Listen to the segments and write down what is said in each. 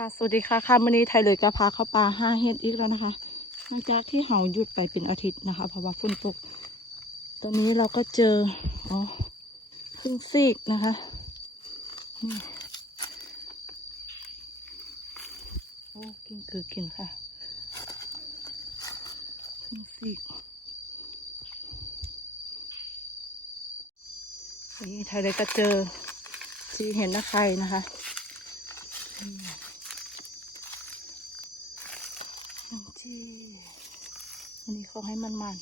ค่ะสวัสดีค่ะค่ะวันนี้ไทยเลยกระพาเข้าป่าห้าเฮ็ดอีกแล้วนะคะหลังจากที่เห่าหยุดไปเป็นอาทิตย์นะคะ เพราะว่าฝนตกตอนนี้เราก็เจออ๋อครึ่งซีกนะคะนี่โอ้กินคือกินค่ะครึ่งซีกนี่ไทยเลยก็เจอที่เห็นนะใครนะคะ น้ำจี วันนี้เขาให้มันมัน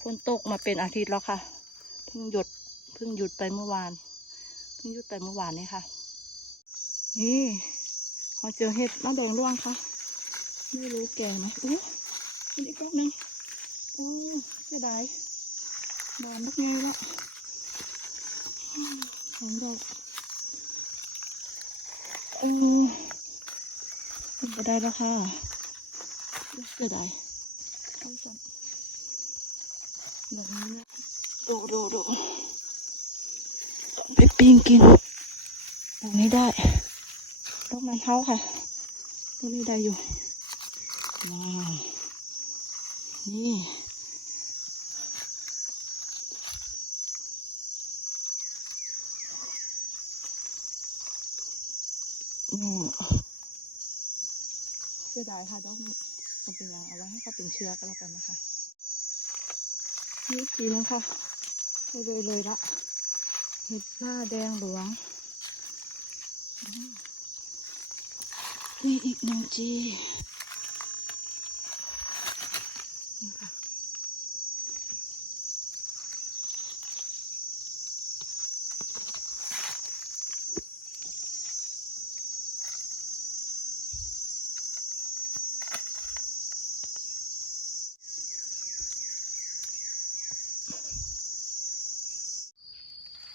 ฝนตกมาเป็นอาทิตย์แล้วค่ะ เพิ่งหยุด เพิ่งหยุดไปเมื่อวาน เพิ่งหยุดไปเมื่อวานนี่ค่ะ นี่เราเจอเห็ดน้ำแดงร่วงค่ะ ไม่รู้แก่ไหมอู้อีกอีกรอบนึงโอ้เสียดายบานลูกนี้แล้วอืมสองดอกอื มก็ได้แล้วค่ะเสียดายแบบนี้นะดูดูดูไปปิ้งกินตรงนี้ได้ดอกมันเท้าค่ะตรงนี้ได้อยู่ว้าวนี่อืม สียดายค่ะดอกนี้มันเป็นยังเอาไว้ให้เขาเป็นเชื้อก็แล้วกันนะคะนี่ทีนะคะไปเลยเลยละเห็ดหน้าแดงหลวงอืมนี่อีกหนึ่งจีนี่ค่ะ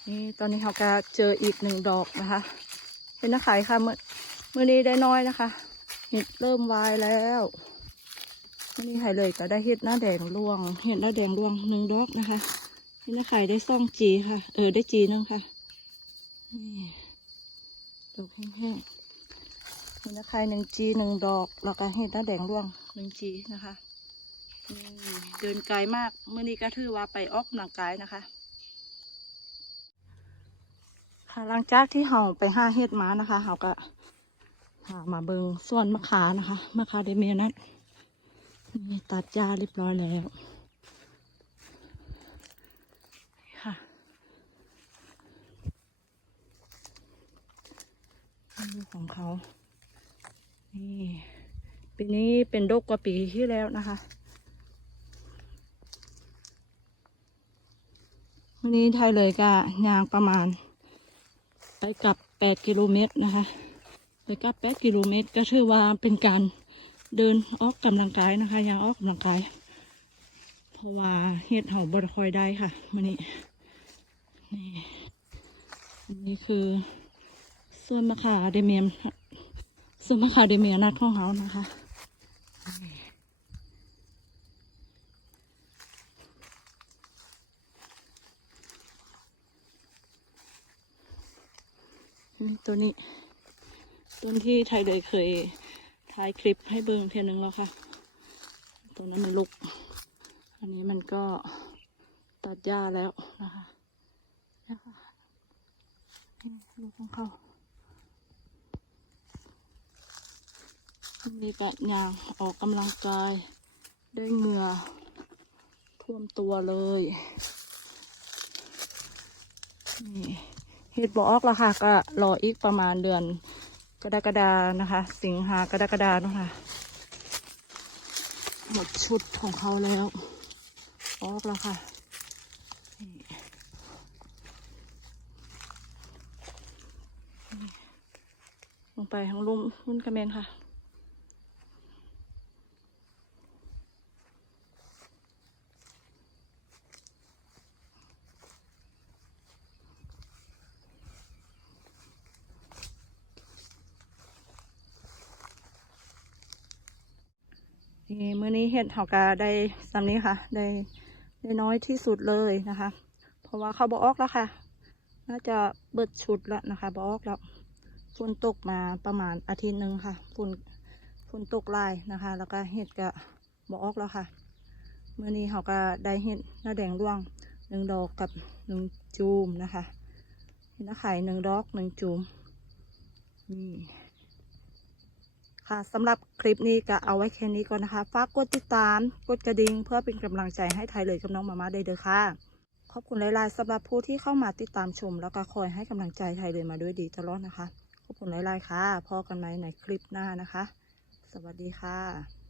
นี่ตอนนี้เขาก็เจออีกหนึ่งดอกนะคะเห็นนะขายค่ะเมื่อเมื่อนี้ได้น้อยนะคะเห็ดเริ่มวายแล้วเมื่อนี้หายเลยก็ได้เห็ดหน้าแดงร่วง เห็ดหน้าแดงร่วงหนึ่งดอกนะคะเห็นนะขายได้ซ่องจีค่ะ เออได้จีนึงค่ะนี่ดอกแห้งๆเห็นนะขายหนึ่งจีหนึ่งดอก แล้วก็เห็ดหน้าแดงร่วงหนึ่งจีนะคะเดินไกลมากเมื่อนี้ก็ถือว่าไปออกกำลังกายนะคะ ค่ะ หลังจากที่เราไปห้าเฮ็ดมานะคะเราก็หามาเบิงส่วนมะขานะคะ มะขาเดเมียนัทนี่ตัดหญ้าเรียบร้อยแล้วค่ะดูของเขา นี่ปีนี้เป็นดกกว่าปีที่แล้วนะคะวันนี้ไทยเลยก็ยางประมาณ กลับ 8 กิโลเมตรนะคะไปกลับ 8 กิโลเมตร ก็ถือว่าเป็นการเดินออกกำลังกายนะคะยังออกกำลังกาย เพราะว่าเฮ็ดเห่าบดคอยได้ค่ะมันนี้นี่นนี้คือส่วนมะขาเดเมียมส่วนมะขาเดเมียนัดของเขานะคะ ตัวนี้ ต้นที่ไทยเลยเคยถ่ายคลิปให้เบิ่งเพียงหนึ่งแล้วค่ะ ตรงนั้นมันลุก อันนี้มันก็ตัดหญ้าแล้วนะคะนะคะนี่ลูกของเขามีกะยางออกกำลังกายด้วยเหงื่อท่วมตัวเลย นี่ เห็ดบออกแล้วค่ะ ก็รออีกประมาณเดือนกรกฎานะคะ สิงหากรกฎาเนาะค่ะ หมดชุดของเขาแล้ว ออกแล้วค่ะลงไปทางลุ่มรุ่นกระเมนค่ะ นี่มื้อนี้เห็ดเฮากาได้ซ้ำนี้ค่ะ ได้ได้น้อยที่สุดเลยนะคะ เพราะว่าเขาบอออกแล้วค่ะ น่าจะเบิดชุดแล้วนะคะบอออกแล้วฝนตกมาประมาณอาทิตย์หนึ่งค่ะฝนฝนตกลายนะคะ แล้วก็เห็ดก็บออกแล้วค่ะเมื่อนี้เขาก็ได้เห็ดหน้าแดงร่วงหนึ่งดอกกับหนึ่งจูมนะคะเห็ดหน้าไข่หนึ่งดอกหนึ่งจูมนี่ ค่ะสำหรับคลิปนี้ก็เอาไว้แค่นี้ก่อนนะคะ ฝากกดติดตาม กดกระดิ่งเพื่อเป็นกำลังใจให้ไทยเลยกับน้องมาม่าได้เด้อค่ะ ขอบคุณหลายๆสำหรับผู้ที่เข้ามาติดตามชม แล้วก็คอยให้กำลังใจไทยเลยมาด้วยดีตลอดนะคะ ขอบคุณหลายๆค่ะพอกันไหมในคลิปหน้านะคะ สวัสดีค่ะ